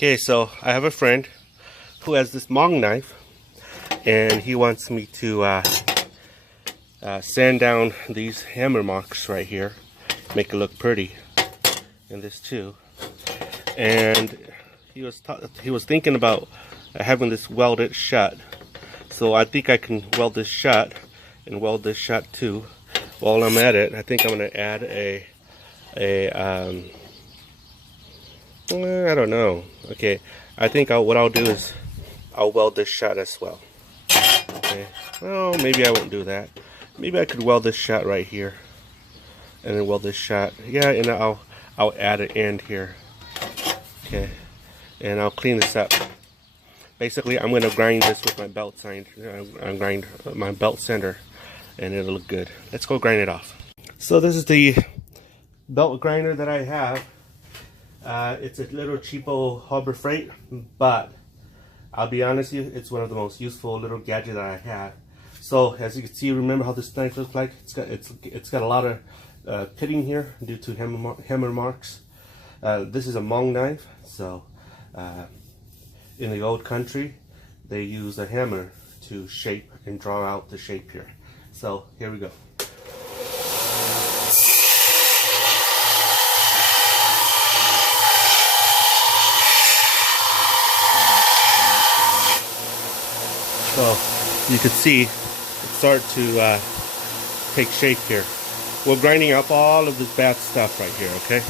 Okay, so I have a friend who has this Hmong knife, and he wants me to sand down these hammer marks right here, make it look pretty, and this too. And he was thinking about having this welded shut. So I think I can weld this shut and weld this shut too. While I'm at it, I think I'm going to add I don't know. Okay, I think what I'll do is I'll weld this shut as well. Okay, well, maybe I won't do that. Maybe I could weld this shut right here, and then weld this shut. Yeah, and I'll add an end here. Okay, and I'll clean this up. Basically, I'm going to grind this with my belt sander. I'm grind my belt sander, and it'll look good. Let's go grind it off. So this is the belt grinder that I have. It's a little cheapo Harbor Freight, but I'll be honest with you, it's one of the most useful little gadgets that I have. So as you can see, remember how this knife looks like? It's got a lot of pitting here due to hammer marks. This is a Hmong knife, so in the old country they use a hammer to shape and draw out the shape here. So here we go. So you can see it start to take shape here. We're grinding up all of this bad stuff right here, okay?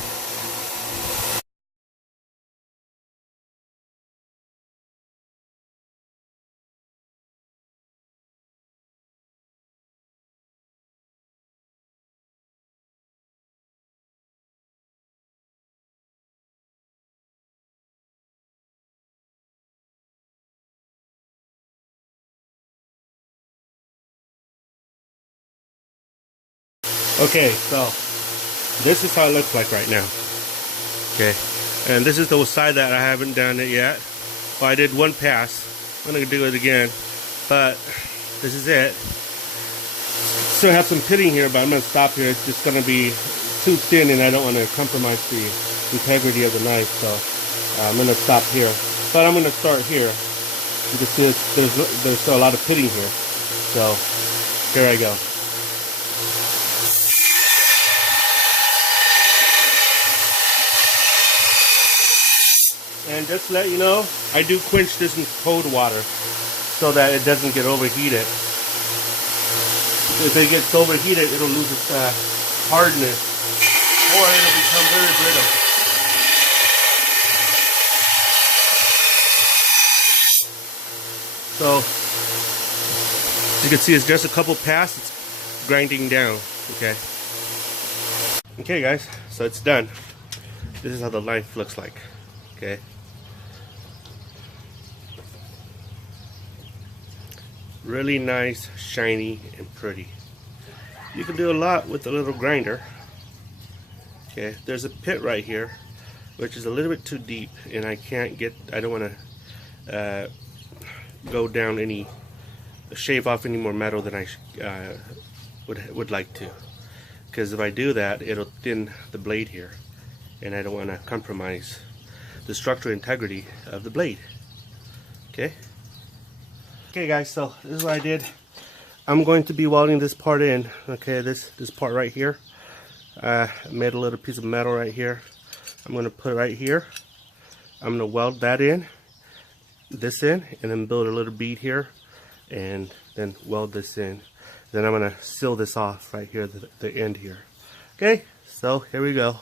Okay, so this is how it looks like right now. Okay, and this is the side that I haven't done it yet. Well, I did one pass. I'm gonna do it again, but this is it. Still have some pitting here, but I'm gonna stop here. It's just gonna be too thin, and I don't want to compromise the integrity of the knife, so I'm gonna stop here. But I'm gonna start here. You can see there's still a lot of pitting here, so here I go. And just to let you know, I do quench this in cold water so that it doesn't get overheated. If it gets overheated, it'll lose its hardness, or it'll become very brittle. So, as you can see, it's just a couple passes, it's grinding down, okay? Okay guys, so it's done. This is how the knife looks like, okay? Really nice, shiny, and pretty. You can do a lot with a little grinder. Okay, there's a pit right here, which is a little bit too deep, and I don't want to go down shave off any more metal than I would like to. Because if I do that, it'll thin the blade here, and I don't want to compromise the structural integrity of the blade. Okay. Okay guys, so this is what I did. I'm going to be welding this part in. Okay, this part right here. I made a little piece of metal right here. I'm going to put it right here. I'm going to weld that in, this in, and then build a little bead here, and then weld this in. Then I'm going to seal this off right here, the end here. Okay, so here we go.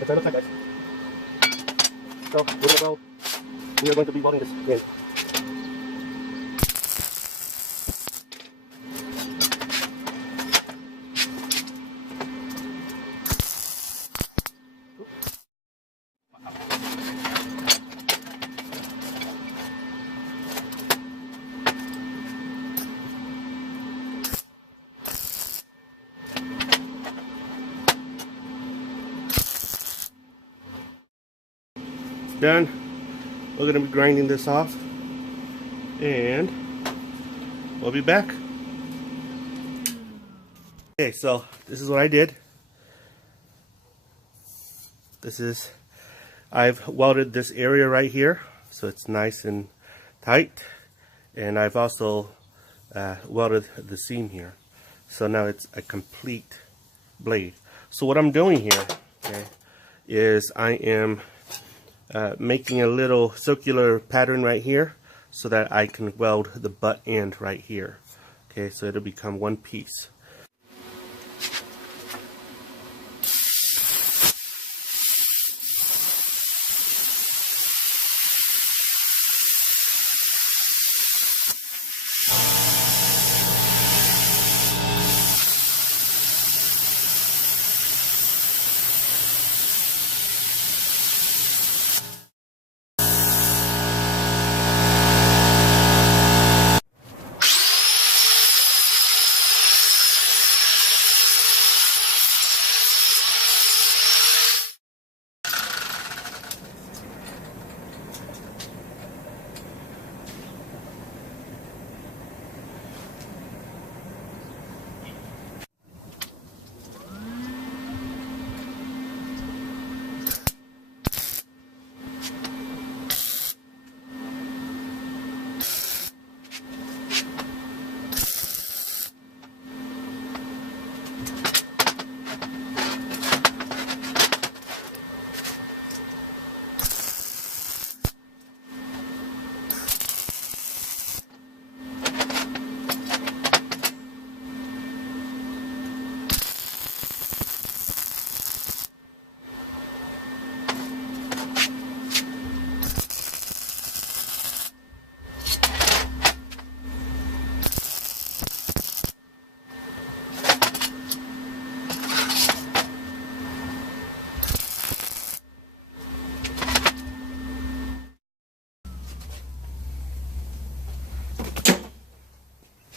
Ito na guys. So, we'll weld we are going to be welding this in. Done. We're going to be grinding this off and we'll be back. Okay, so this is what I did. I've welded this area right here so it's nice and tight, and I've also welded the seam here, so now it's a complete blade. So what I'm doing here, okay, is I am making a little circular pattern right here so that I can weld the butt end right here. Okay, so it'll become one piece.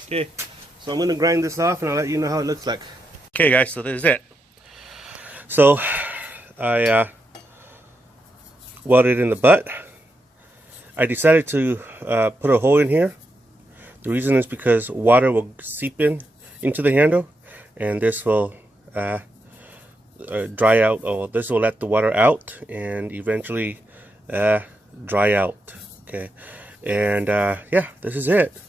Okay, so I'm going to grind this off and I'll let you know how it looks like. Okay guys, so this is it. So I welded in the butt. I decided to put a hole in here. The reason is because water will seep into the handle, and this will dry out, or this will let the water out and eventually dry out. Okay, and yeah, this is it.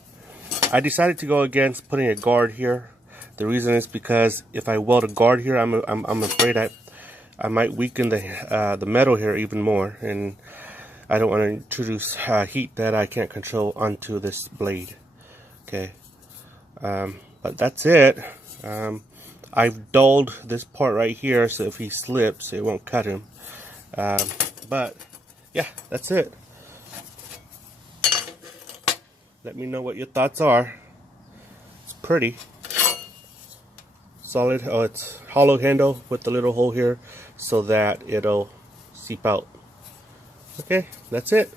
I decided to go against putting a guard here. The reason is because if I weld a guard here, I'm afraid I might weaken the metal here even more, and I don't want to introduce heat that I can't control onto this blade. Okay, but that's it. I've dulled this part right here, so if he slips, it won't cut him. But yeah, that's it. Let me know what your thoughts are. It's pretty solid. Oh, it's hollow handle with the little hole here so that it'll seep out. Okay, that's it.